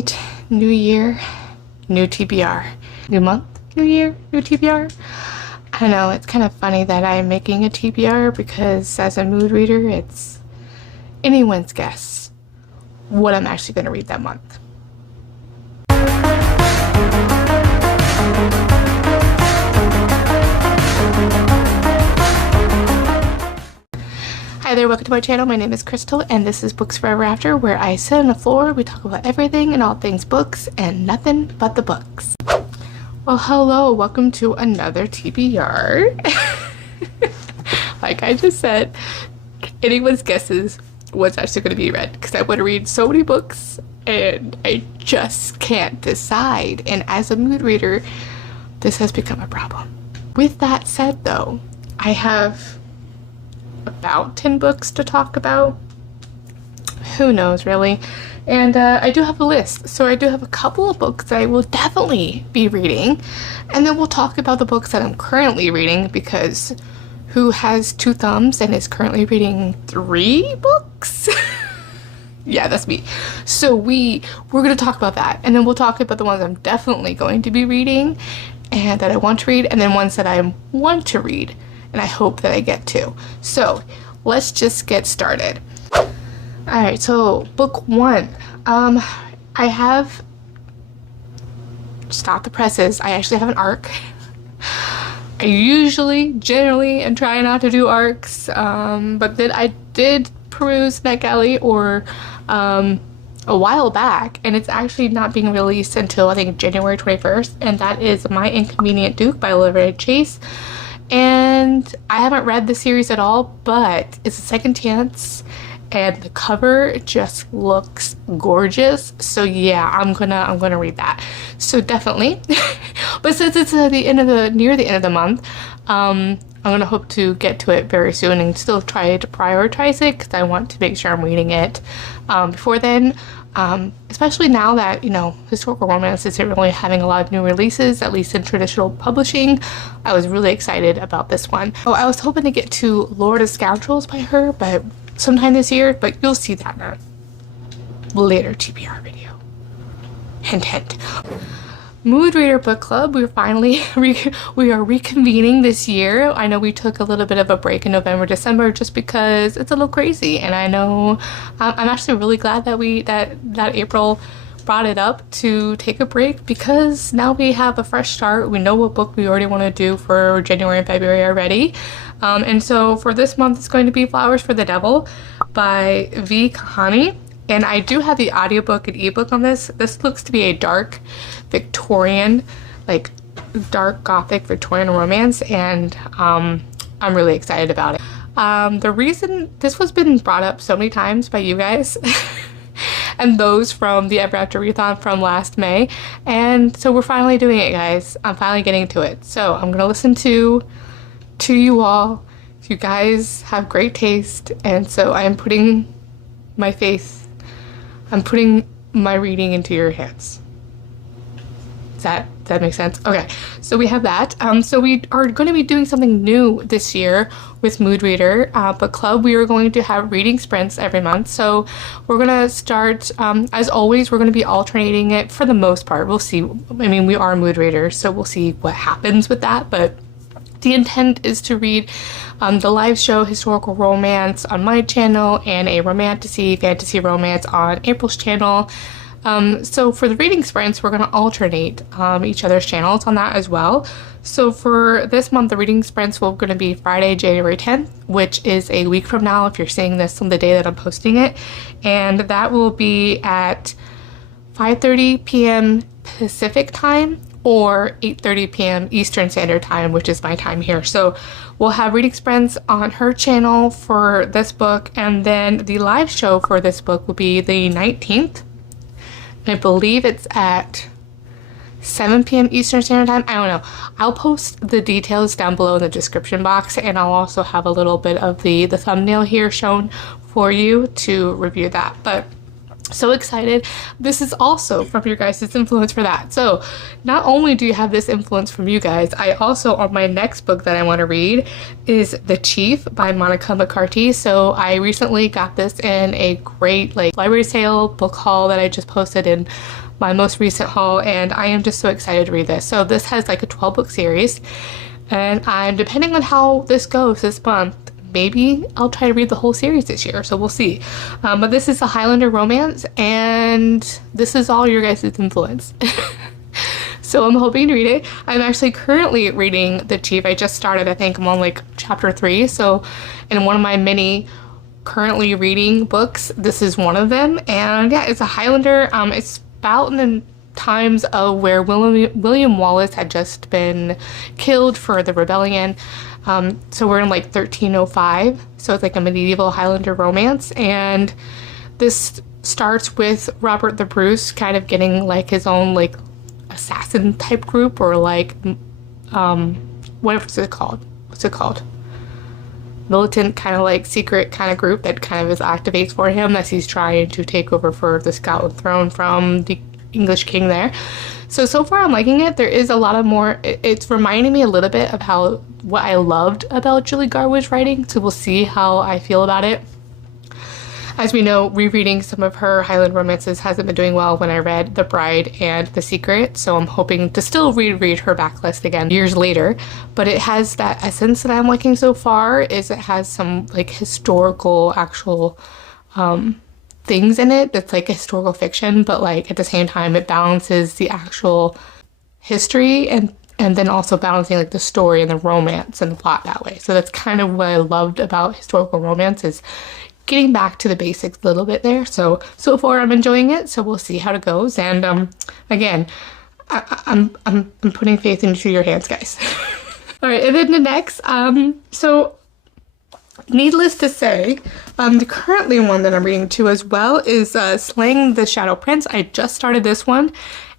right, new year, new TBR. New month, new year, new TBR. I know, it's kind of funny that I'm making a TBR because as a mood reader, it's anyone's guess what I'm actually going to read that month. Hi there, welcome to my channel. My name is Crystal and this is Books Forever After, where I sit on the floor, we talk about everything and all things books and nothing but the books. Well, hello, welcome to another TBR. Like I just said, anyone's guesses what's actually going to be read, because I want to read so many books and I just can't decide. And as a mood reader, this has become a problem. With that said though, I have about 10 books to talk about. Who knows really? And I do have a list, so I do have a couple of books that I will definitely be reading, and then we'll talk about the books that I'm currently reading, because who has 2 thumbs and is currently reading 3 books? Yeah, that's me. So we're going to talk about that, and then we'll talk about the ones I'm definitely going to be reading and that I want to read, and then ones that I want to read and I hope that I get to. So let's just get started. Alright, so book 1. I have stopped the presses. I actually have an arc. I generally, and try not to do arcs, but then I did peruse NetGalley a while back, and it's actually not being released until I think January 21st, and that is My Inconvenient Duke by Olivia Chase. And I haven't read the series at all, but it's a second chance and the cover just looks gorgeous. So yeah, I'm gonna read that. So definitely. But since it's near the end of the month, I'm gonna hope to get to it very soon and still try to prioritize it, because I want to make sure I'm reading it before then. Especially now that, you know, historical romance isn't really having a lot of new releases, at least in traditional publishing. I was really excited about this one. Oh, I was hoping to get to Lord of Scoundrels by her, but sometime this year, but you'll see that in a later TBR video. Hint, hint. Mood Reader Book Club, we are reconvening this year. I know we took a little bit of a break in November, December, just because it's a little crazy, and I know I'm actually really glad that that April brought it up to take a break, because now we have a fresh start. We know what book we already want to do for January and February already. And so for this month, it's going to be Flowers for the Devil by V. Kahani. And I do have the audiobook and ebook on this. This looks to be a dark Victorian, like dark gothic Victorian romance, and I'm really excited about it. The reason this was been brought up so many times by you guys and those from the Ever After Readathon from last May, and so we're finally doing it, guys. I'm finally getting to it. So I'm gonna listen to you all. You guys have great taste, and so I am putting my faith, I'm putting my reading into your hands. Does that make sense? Okay, so we have that. So we are going to be doing something new this year with Mood Reader Book Club. We are going to have reading sprints every month. So we're going to start, as always, we're going to be alternating it for the most part. We'll see. I mean, we are mood readers, so we'll see what happens with that. But the intent is to read the live show historical romance on my channel and a fantasy romance on April's channel. So for the reading sprints, we're going to alternate each other's channels on that as well. So for this month, the reading sprints will going to be Friday, January 10th, which is a week from now if you're seeing this on the day that I'm posting it. And that will be at 5:30 p.m. Pacific time or 8:30 p.m. Eastern Standard Time, which is my time here. So we'll have reading sprints on her channel for this book, and then the live show for this book will be the 19th. I believe it's at 7 p.m. Eastern Standard Time. I don't know. I'll post the details down below in the description box, and I'll also have a little bit of the thumbnail here shown for you to review that. But So excited. This is also from your guys' influence for that. So not only do you have this influence from you guys, I also, on my next book that I want to read is The Chief by Monica McCarthy. So I recently got this in a great like library sale book haul that I just posted in my most recent haul, and I am just so excited to read this. So this has like a 12-book series, and I'm, depending on how this goes this month, maybe I'll try to read the whole series this year, so we'll see. But this is a Highlander romance, and this is all your guys' influence. So I'm hoping to read it. I'm actually currently reading The Chief. I just started, I think I'm on like chapter 3. So in one of my many currently reading books, this is one of them. And yeah, it's a Highlander. It's about in the times of where William Wallace had just been killed for the rebellion. So we're in like 1305, so it's like a medieval Highlander romance, and this starts with Robert the Bruce kind of getting like his own like assassin type group, or like what's it called, militant kind of like secret kind of group that kind of is activates for him as he's trying to take over for the Scotland throne from the English king there. So far I'm liking it. There is a lot of more, it's reminding me a little bit of what I loved about Julie Garwood's writing, so we'll see how I feel about it. As we know, rereading some of her Highland romances hasn't been doing well when I read The Bride and The Secret, so I'm hoping to still reread her backlist again years later. But it has that essence that I'm liking so far, is it has some like historical actual things in it that's like historical fiction, but like at the same time it balances the actual history and then also balancing like the story and the romance and the plot that way. So that's kind of what I loved about historical romance, is getting back to the basics a little bit there. So far I'm enjoying it, so we'll see how it goes. And again, I'm putting faith into your hands, guys. All right, and then the next so needless to say, the currently one that I'm reading too as well is Slaying the Shadow Prince. I just started this one,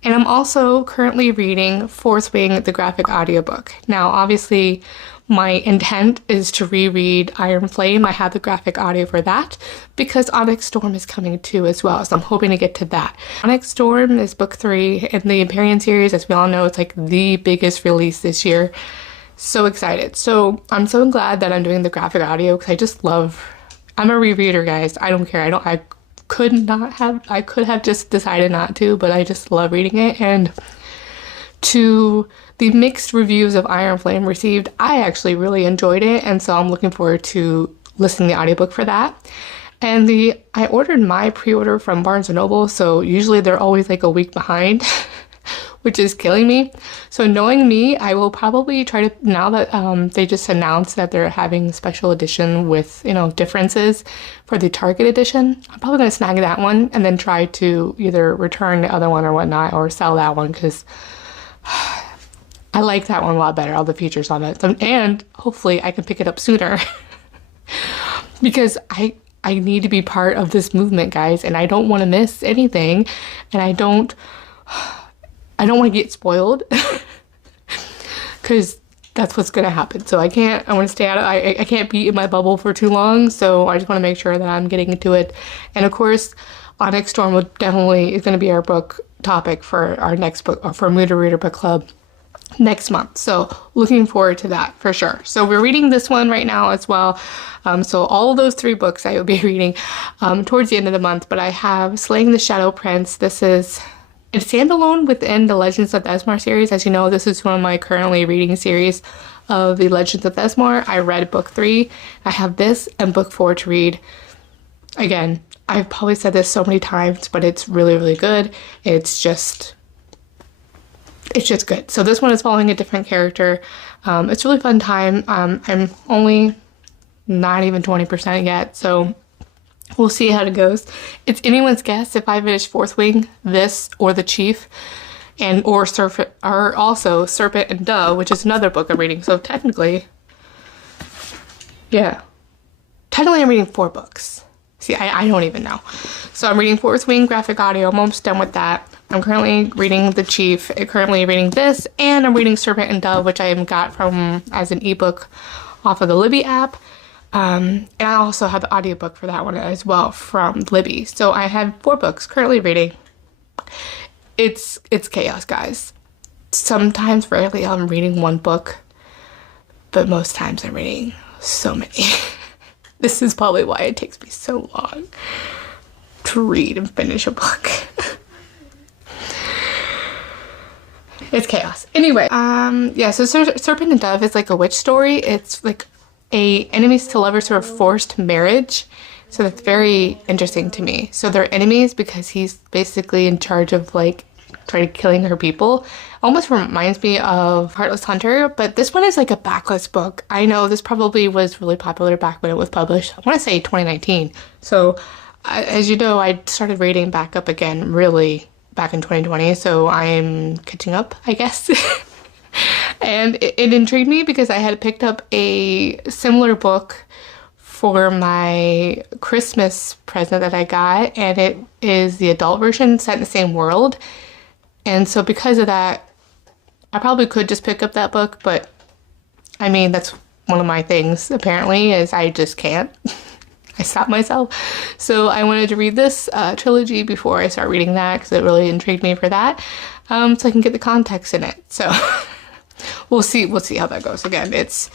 and I'm also currently reading Fourth Wing, the graphic audiobook. Now, obviously, my intent is to reread Iron Flame. I have the graphic audio for that because Onyx Storm is coming too as well, so I'm hoping to get to that. Onyx Storm is book 3 in the Empyrean series. As we all know, it's like the biggest release this year. So excited. So I'm so glad that I'm doing the graphic audio because I just love, I'm a rereader, guys. I don't care. I could have just decided not to, but I just love reading it. And to the mixed reviews of Iron Flame received, I actually really enjoyed it. And so I'm looking forward to listening to the audiobook for that. And I ordered my pre-order from Barnes & Noble, so usually they're always like a week behind. Which is killing me. So knowing me, I will probably try to, now that they just announced that they're having special edition with, you know, differences for the Target edition, I'm probably going to snag that one and then try to either return the other one or whatnot, or sell that one, because I like that one a lot better, all the features on it. And hopefully I can pick it up sooner because I need to be part of this movement, guys, and I don't want to miss anything, and I don't want to get spoiled because that's what's going to happen. So I want to stay out of, I can't be in my bubble for too long. So I just want to make sure that I'm getting into it. And of course, Onyx Storm is going to be our book topic for our next book, or for Mood to Reader Book Club next month. So looking forward to that for sure. So we're reading this one right now as well. So all of those 3 books I will be reading towards the end of the month. But I have Slaying the Shadow Prince. This is a standalone within the Legends of Thesmar series. As you know, this is one of my currently reading series of the Legends of Thesmar. I read book 3. I have this and book 4 to read. Again, I've probably said this so many times, but it's really, really good. It's just good. So this one is following a different character. It's a really fun time. I'm only not even 20% yet, so we'll see how it goes. It's anyone's guess if I finish Fourth Wing, this, or The Chief, or also Serpent and Dove, which is another book I'm reading. So technically, I'm reading 4 books. See, I don't even know. So I'm reading Fourth Wing graphic audio. I'm almost done with that. I'm currently reading The Chief, currently reading this, and I'm reading Serpent and Dove, which I got from as an ebook off of the Libby app. And I also have the audiobook for that one as well from Libby. So I have 4 books currently reading. It's chaos, guys. Sometimes, rarely, I'm reading 1 book, but most times I'm reading so many. This is probably why it takes me so long to read and finish a book. It's chaos. Anyway, yeah, so Serpent and Dove is like a witch story. It's like a enemies to lovers sort of forced marriage. So that's very interesting to me. So they're enemies because he's basically in charge of like trying to killing her people. Almost reminds me of Heartless Hunter, but this one is like a backlist book. I know this probably was really popular back when it was published. I want to say 2019. So as you know, I started reading back up again really back in 2020. So I'm catching up, I guess. And it intrigued me because I had picked up a similar book for my Christmas present that I got, and it is the adult version set in the same world. And so because of that, I probably could just pick up that book, but I mean, that's one of my things apparently, is I just can't. I stopped myself. So I wanted to read this trilogy before I start reading that because it really intrigued me for that, so I can get the context in it. So we'll see how that goes. Again, it's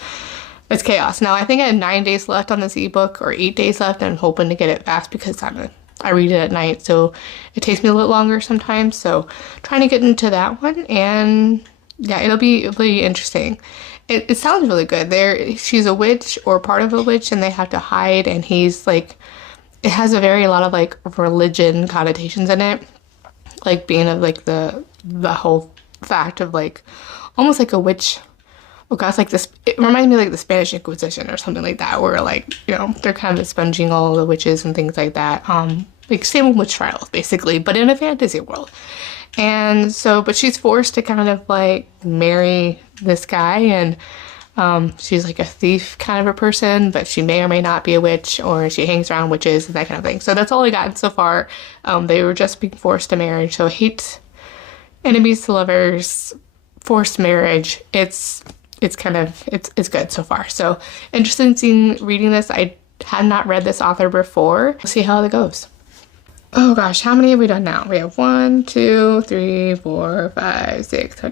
chaos. Now I think I have 9 days left on this ebook, or 8 days left, and I'm hoping to get it fast because I read it at night, so it takes me a little longer sometimes. So trying to get into that one, and yeah, it'll be interesting. It sounds really good. She's a witch or part of a witch, and they have to hide, and he's like, it has a lot of like religion connotations in it, like being of like the whole fact of like almost like a witch. Oh gosh, like this, it reminds me of like the Spanish Inquisition or something like that, where like, you know, they're kind of expunging all the witches and things like that. Like same witch trials basically, but in a fantasy world. And so, but she's forced to kind of like marry this guy, and she's like a thief kind of a person, but she may or may not be a witch, or she hangs around witches and that kind of thing. So that's all I got so far. They were just being forced to marriage. So hate, enemies to lovers, forced marriage. It's good so far. So interested in reading this. I had not read this author before. We'll see how it goes. Oh gosh, how many have we done now? We have 1, 2, 3, 4, 5, 6,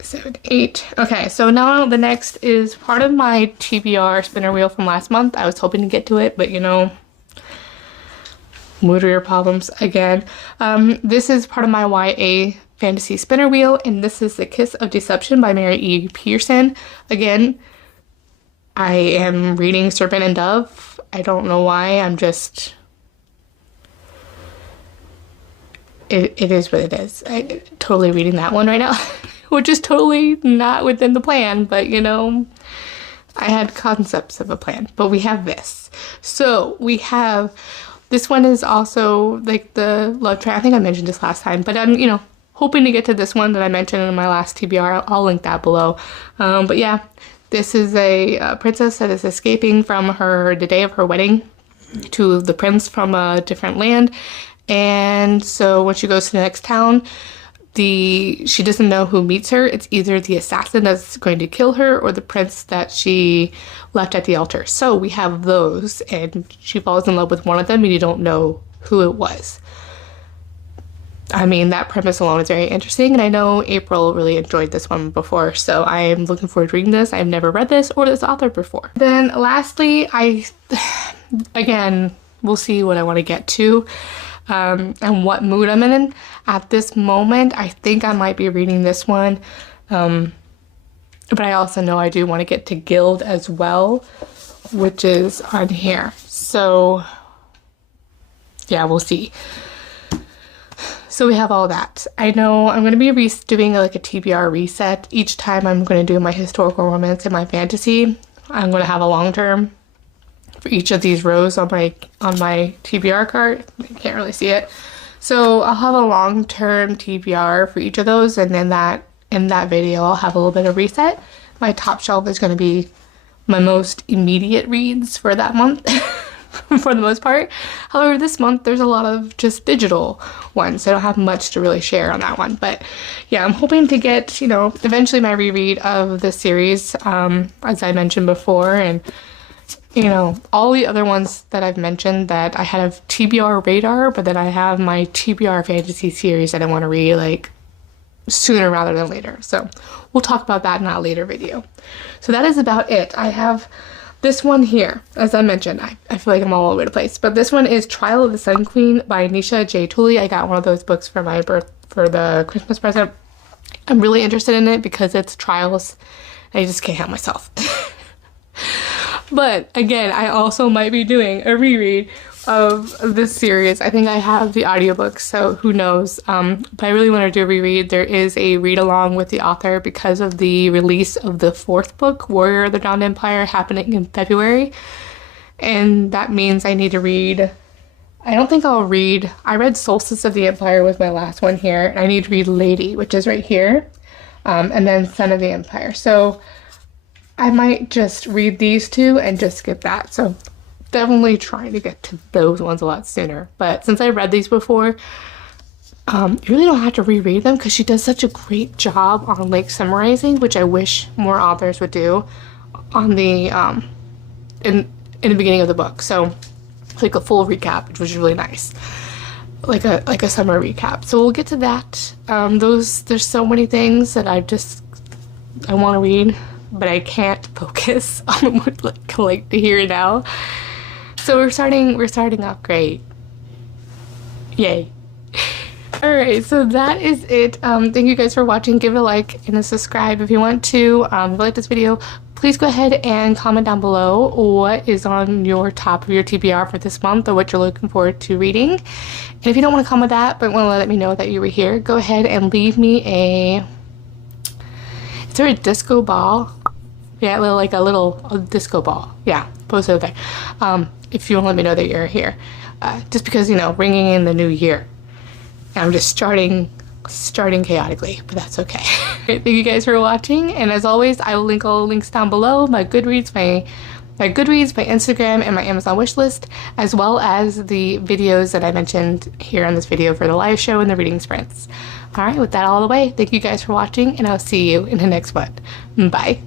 7, 8. Okay, so now the next is part of my TBR spinner wheel from last month. I was hoping to get to it, but you know, motor problems again. This is part of my YA fantasy spinner wheel, and this is The Kiss of Deception by Mary E. Pearson. Again, I am reading Serpent and Dove. I don't know why. I'm just... It is what it is. I'm totally reading that one right now, which is totally not within the plan, but you know, I had concepts of a plan. But we have this. So we have... This one is also like the love triangle. I think I mentioned this last time, but I'm, you know, hoping to get to this one that I mentioned in my last TBR. I'll link that below. But yeah, this is a princess that is escaping from the day of her wedding to the prince from a different land. And so when she goes to the next town, she doesn't know who meets her. It's either the assassin that's going to kill her or the prince that she left at the altar. So we have those, and she falls in love with one of them, and you don't know who it was. I mean, that premise alone is very interesting, and I know April really enjoyed this one before, so I am looking forward to reading this. I've never read this or this author before. Then lastly, again, we'll see what I want to get to. And what mood I'm in. At this moment, I think I might be reading this one. But I also know I do want to get to Guild as well, which is on here. So, yeah, we'll see. So we have all that. I know I'm going to be doing like a TBR reset. Each time I'm going to do my historical romance and my fantasy, I'm going to have a long term for each of these rows on my TBR card. You can't really see it. So I'll have a long-term TBR for each of those, and then in that video I'll have a little bit of reset. My top shelf is going to be my most immediate reads for that month for the most part. However, this month there's a lot of just digital ones, so I don't have much to really share on that one. But yeah, I'm hoping to get, you know, eventually my reread of this series, as I mentioned before, and you know, all the other ones that I've mentioned that I had a TBR radar, but then I have my TBR fantasy series that I want to read like sooner rather than later. So we'll talk about that in a later video. So that is about it. I have this one here, as I mentioned. I feel like I'm all over the place, but this one is Trial of the Sun Queen by Nisha J. Tooley. I got one of those books for my for the Christmas present. I'm really interested in it because it's trials. I just can't help myself. But again, I also might be doing a reread of this series. I think I have the audiobook, so who knows. But I really want to do a reread. There is a read along with the author because of the release of the 4th book, Warrior of the Dawn Empire, happening in February. And that means I need to read, I don't think I'll read, I read Solstice of the Empire was my last one here. And I need to read Lady, which is right here. And then Son of the Empire. So I might just read these two and just skip that. So definitely trying to get to those ones a lot sooner. But since I read these before, you really don't have to reread them because she does such a great job on like summarizing, which I wish more authors would do on the in the beginning of the book. So like a full recap, which was really nice. Like a summer recap. So we'll get to that. There's so many things that I want to read, but I can't focus on what like the here and now. So we're starting off great. Yay. Alright, so that is it. Thank you guys for watching. Give it a like and a subscribe if you want to. If you like this video, please go ahead and comment down below what is on your top of your TBR for this month or what you're looking forward to reading. And if you don't want to comment that but want to let me know that you were here, go ahead and leave me a... Is there a disco ball? Yeah, like a little disco ball. Yeah, post it there. If you want to let me know that you're here. Just because, you know, ringing in the new year. And I'm just starting chaotically, but that's okay. Thank you guys for watching, and as always, I will link all the links down below, my Goodreads, my Instagram, and my Amazon wishlist, as well as the videos that I mentioned here on this video for the live show and the reading sprints. Alright, with that all the way, thank you guys for watching, and I'll see you in the next one. Bye.